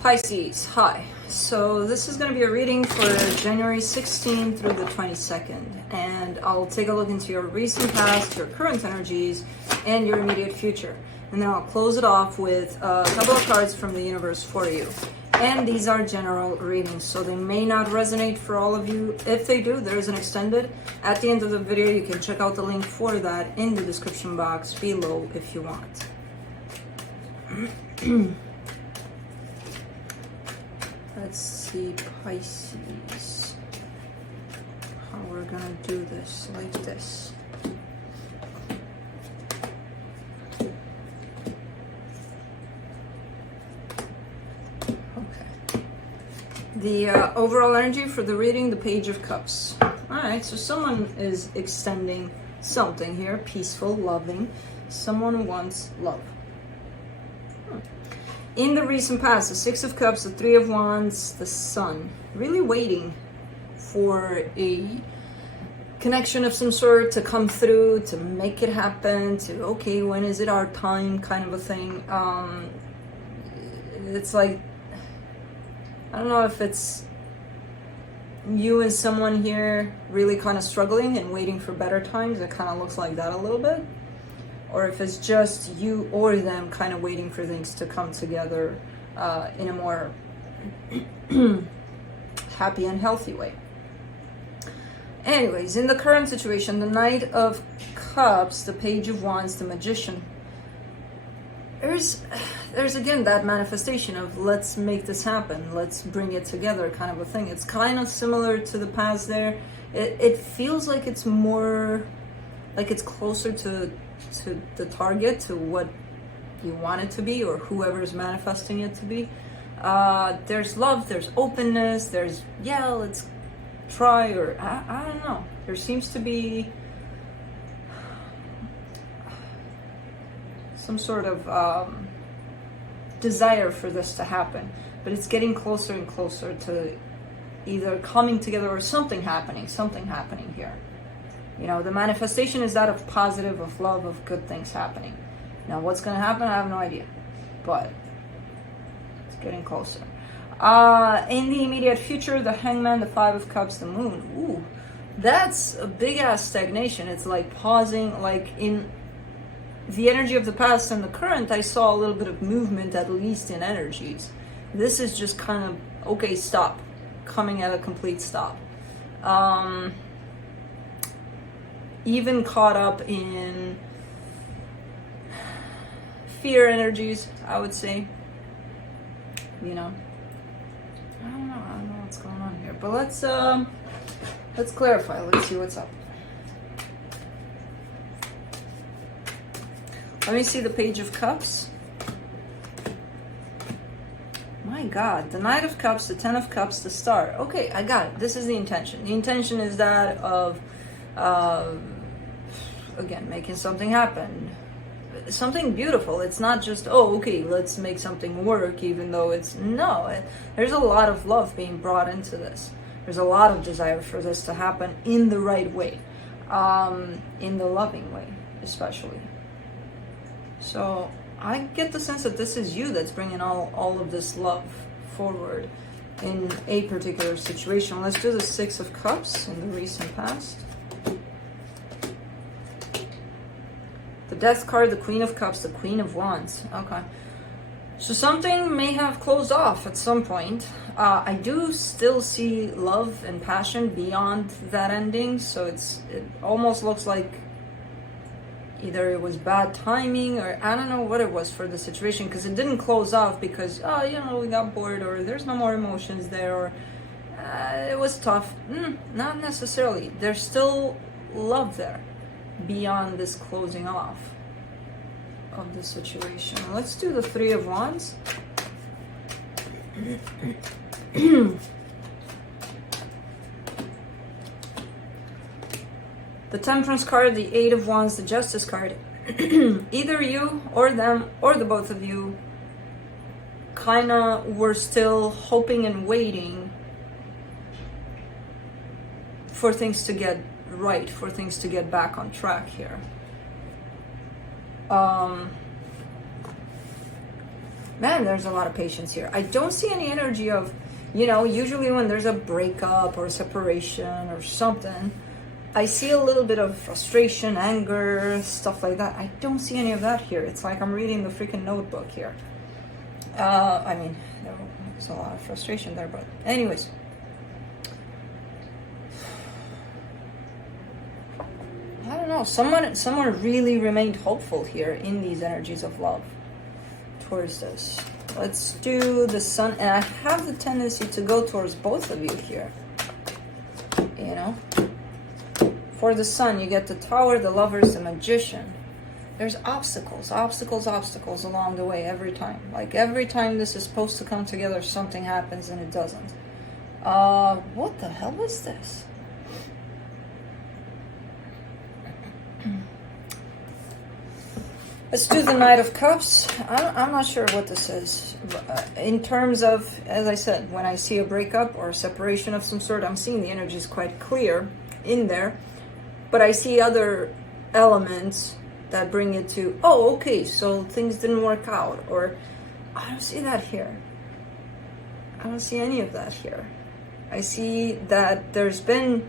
Pisces, hi. So this is going to be a reading for January 16th through the 22nd, and I'll take a look into your recent past, your current energies, and your immediate future. And then I'll close it off with a couple of cards from the universe for you. And these are general readings, so they may not resonate for all of you. If they do, there's an extended. At the end of the video, you can check out the link for that in the description box below if you want. Let's see, Pisces, how we're gonna do this, like this. Okay. The overall energy for the reading, the Page of Cups. Alright, so someone is extending something here, peaceful, loving. Someone wants love. In the recent past, the Six of Cups, the Three of Wands, the Sun. Really waiting for a connection of some sort to come through, to make it happen, to, okay, when is it our time, kind of a thing. It's like, I don't know if it's you and someone here really kind of struggling and waiting for better times. It kind of looks like that a little bit. Or if it's just you or them kind of waiting for things to come together in a more happy and healthy way. Anyways, in the current situation, the Knight of Cups, the Page of Wands, the Magician. There's again that manifestation of let's make this happen, let's bring it together kind of a thing. It's kind of similar to the past there. It feels like it's more, like it's closer to the target, to what you want it to be, or whoever's manifesting it to be. There's love, there's openness, there's, yeah, let's try, or I don't know. There seems to be some sort of desire for this to happen, but it's getting closer and closer to either coming together or something happening here. You know, the manifestation is that of positive, of love, of good things happening. Now, what's going to happen, I have no idea. But it's getting closer. In the immediate future, the Hangman, the Five of Cups, the Moon. Ooh, that's a big-ass stagnation. It's like pausing. Like in the energy of the past and the current, I saw a little bit of movement, at least in energies. This is just kind of, okay, stop. Coming at a complete stop. Even caught up in fear energies, I would say. You know, I don't know what's going on here, but let's clarify. Let's see what's up. Let me see the Page of Cups. My God, the Knight of Cups, the Ten of Cups, the Star. Okay, I got it. This is the intention. The intention is that of again, making something happen, something beautiful. It's not just, oh, okay, let's make something work, even though it's, no, there's a lot of love being brought into this. There's a lot of desire for this to happen in the right way, in the loving way, especially. So I get the sense that this is you that's bringing all of this love forward in a particular situation. Let's do the Six of Cups in the recent past. The Death card, the Queen of Cups, the Queen of Wands. Okay. So something may have closed off at some point. I do still see love and passion beyond that ending. So it almost looks like either it was bad timing, or I don't know what it was for the situation, because it didn't close off because, oh, you know, we got bored, or there's no more emotions there, or it was tough. Not necessarily. There's still love there beyond this closing off of the situation. Let's do the Three of Wands. The Temperance card, the Eight of Wands, the Justice card. Either you or them or the both of you kind of were still hoping and waiting for things to get right, for things to get back on track here. Man, there's a lot of patience here. I don't see any energy of, usually when there's a breakup or a separation or something, I see a little bit of frustration, anger, stuff like that. I don't see any of that here. It's like I'm reading the freaking notebook here. There's a lot of frustration there, but anyways. I don't know. Someone really remained hopeful here in these energies of love towards this. Let's do the sun, and I have the tendency to go towards both of you here. For the sun, you get the Tower, the Lovers, the Magician. There's obstacles along the way every time. Like every time this is supposed to come together, something happens and it doesn't. What the hell is this? Let's do the Knight of Cups. I'm not sure what this is. In terms of, as I said, when I see a breakup or a separation of some sort, I'm seeing the energies quite clear in there. But I see other elements that bring it to, oh, okay, so things didn't work out. Or, I don't see that here. I don't see any of that here. I see that there's been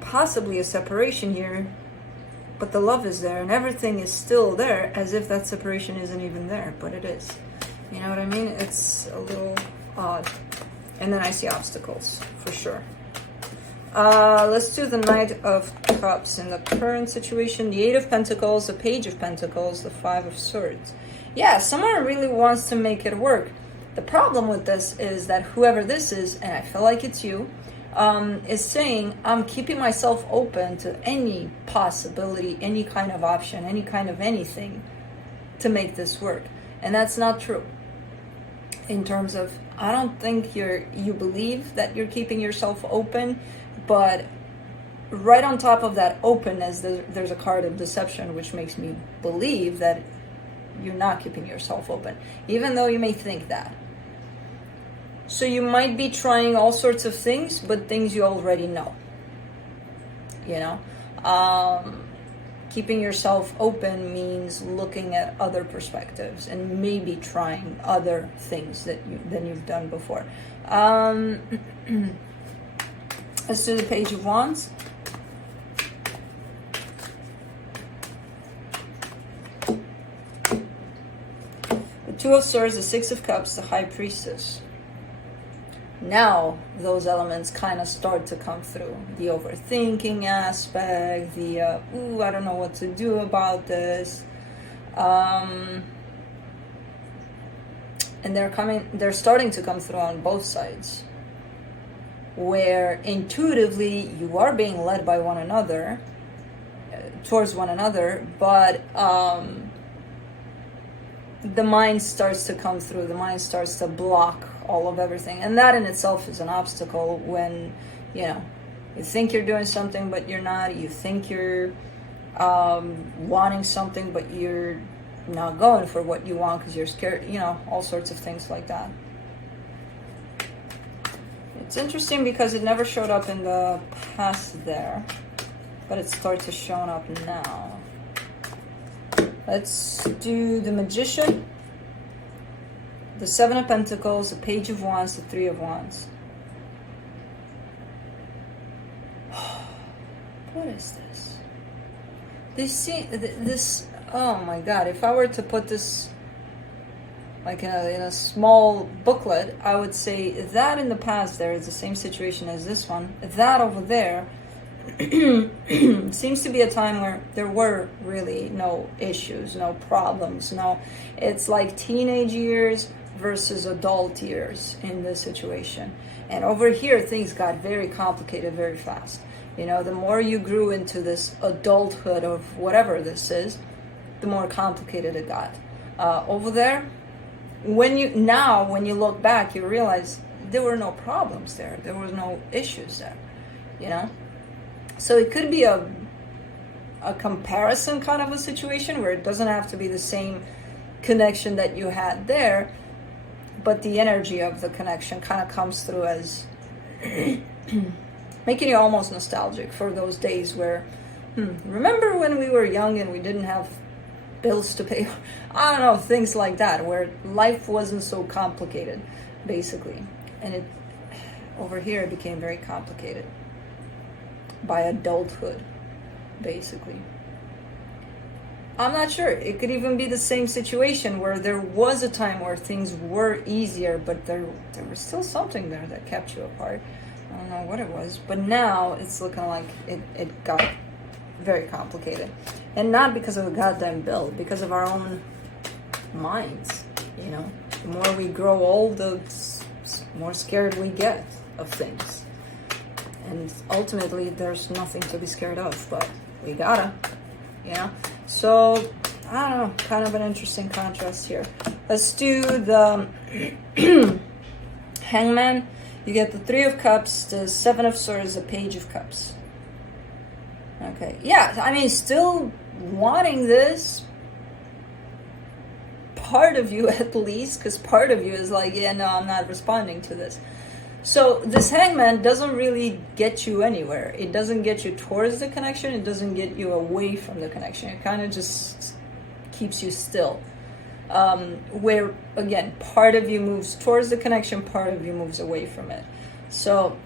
possibly a separation here, but the love is there and everything is still there, as if that separation isn't even there, but it is. You know what I mean? It's a little odd. And then I see obstacles, for sure. Let's do the Knight of Cups in the current situation. The Eight of Pentacles, the Page of Pentacles, the Five of Swords. Yeah, someone really wants to make it work. The problem with this is that whoever this is, and I feel like it's you, is saying, I'm keeping myself open to any possibility, any kind of option, any kind of anything to make this work. And that's not true. In terms of, I don't think you believe that you're keeping yourself open, but right on top of that openness, there's a card of deception, which makes me believe that you're not keeping yourself open, even though you may think that. So you might be trying all sorts of things, but things you already know. Keeping yourself open means looking at other perspectives and maybe trying other things than you've done before. Let's do the Page of Wands. The Two of Swords, the Six of Cups, the High Priestess. Now those elements kind of start to come through. The overthinking aspect, the I don't know what to do about this. And they're starting to come through on both sides, where intuitively you are being led by one another, towards one another, but the mind starts to come through, the mind starts to block all of everything, and that in itself is an obstacle. When you think you're doing something but you're not, you think you're wanting something but you're not going for what you want because you're scared, all sorts of things like that. It's interesting because it never showed up in the past there, but it starts to show up now. Let's do the Magician, the Seven of Pentacles, the Page of Wands, the Three of Wands. What is this? This, oh my God, if I were to put this like in a small booklet, I would say that in the past there is the same situation as this one. That over there seems to be a time where there were really no issues, no problems, it's like teenage years versus adult years in this situation. And over here things got very complicated very fast. The more you grew into this adulthood of whatever this is, the more complicated it got. Over there, when you look back, you realize there were no problems there. There was no issues there, So it could be a comparison kind of a situation where it doesn't have to be the same connection that you had there, but the energy of the connection kind of comes through as making you almost nostalgic for those days where, remember when we were young and we didn't have bills to pay. I don't know, things like that, where life wasn't so complicated, basically. And it, over here, it became very complicated by adulthood, basically. I'm not sure. It could even be the same situation where there was a time where things were easier, but there was still something there that kept you apart. I don't know what it was, but now it's looking like it got very complicated. And not because of a goddamn bill, because of our own minds, you know. The more we grow old, the more scared we get of things. And ultimately, there's nothing to be scared of, but we gotta, you know. So, I don't know, kind of an interesting contrast here. Let's do the Hangman. You get the Three of Cups, the Seven of Swords, the Page of Cups. Okay, yeah, I mean, still wanting this, part of you at least, because part of you is like, yeah, no, I'm not responding to this. So this Hangman doesn't really get you anywhere. It doesn't get you towards the connection. It doesn't get you away from the connection. It kind of just keeps you still. Where, again, part of you moves towards the connection, part of you moves away from it. So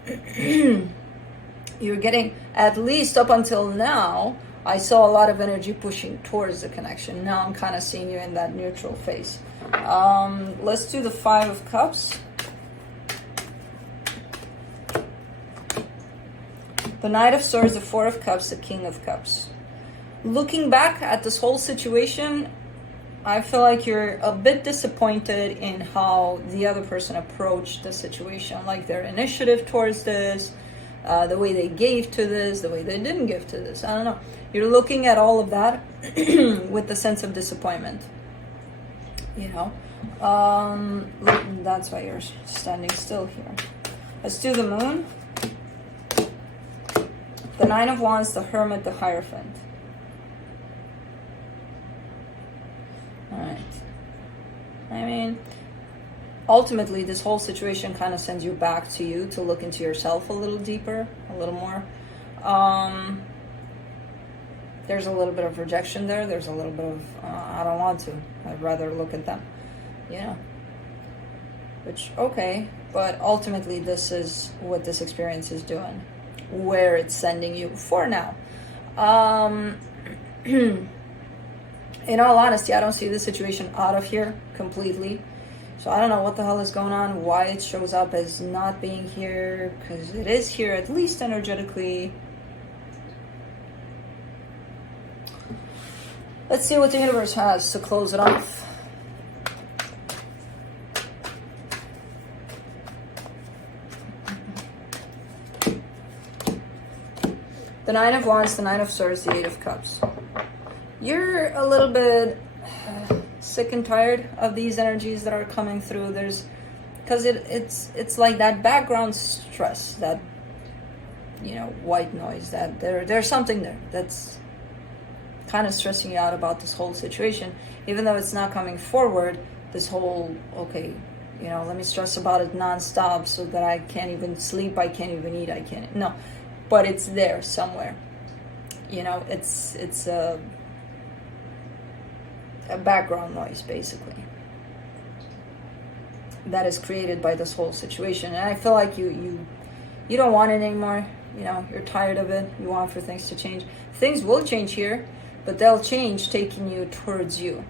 you're getting, at least up until now, I saw a lot of energy pushing towards the connection. Now I'm kind of seeing you in that neutral phase. Let's do the Five of Cups. The Knight of Swords, the Four of Cups, the King of Cups. Looking back at this whole situation, I feel like you're a bit disappointed in how the other person approached the situation, like their initiative towards this, the way they gave to this, the way they didn't give to this. I don't know. You're looking at all of that with the sense of disappointment. You know, that's why you're standing still here. Let's do the Moon. The Nine of Wands, the Hermit, the Hierophant. Alright. I mean, ultimately, this whole situation kind of sends you back to you to look into yourself a little deeper, a little more. There's a little bit of rejection there. There's a little bit of, I don't want to. I'd rather look at them. Yeah. Which, okay. But ultimately, this is what this experience is doing. Where it's sending you for now. In all honesty, I don't see this situation out of here completely. So I don't know what the hell is going on, why it shows up as not being here, because it is here, at least energetically. Let's see what the universe has to close it off. The Nine of Wands, the Nine of Swords, the Eight of Cups. You're a little bit sick and tired of these energies that are coming through. Because it's like that background stress, that, you know, white noise, that there's something there that's kind of stressing you out about this whole situation. Even though it's not coming forward, this whole, okay, you know, let me stress about it nonstop so that I can't even sleep, I can't even eat, I can't, no. But it's there somewhere. You know, it's a background noise, basically, that is created by this whole situation. And I feel like you don't want it anymore. You know, you're tired of it. You want for things to change. Things will change here, but they'll change taking you towards you.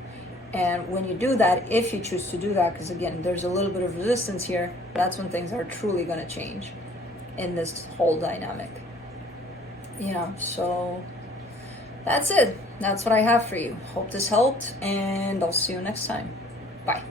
And when you do that, if you choose to do that, because again, there's a little bit of resistance here, that's when things are truly going to change in this whole dynamic. You know, so that's it. That's what I have for you. Hope this helped, and I'll see you next time. Bye.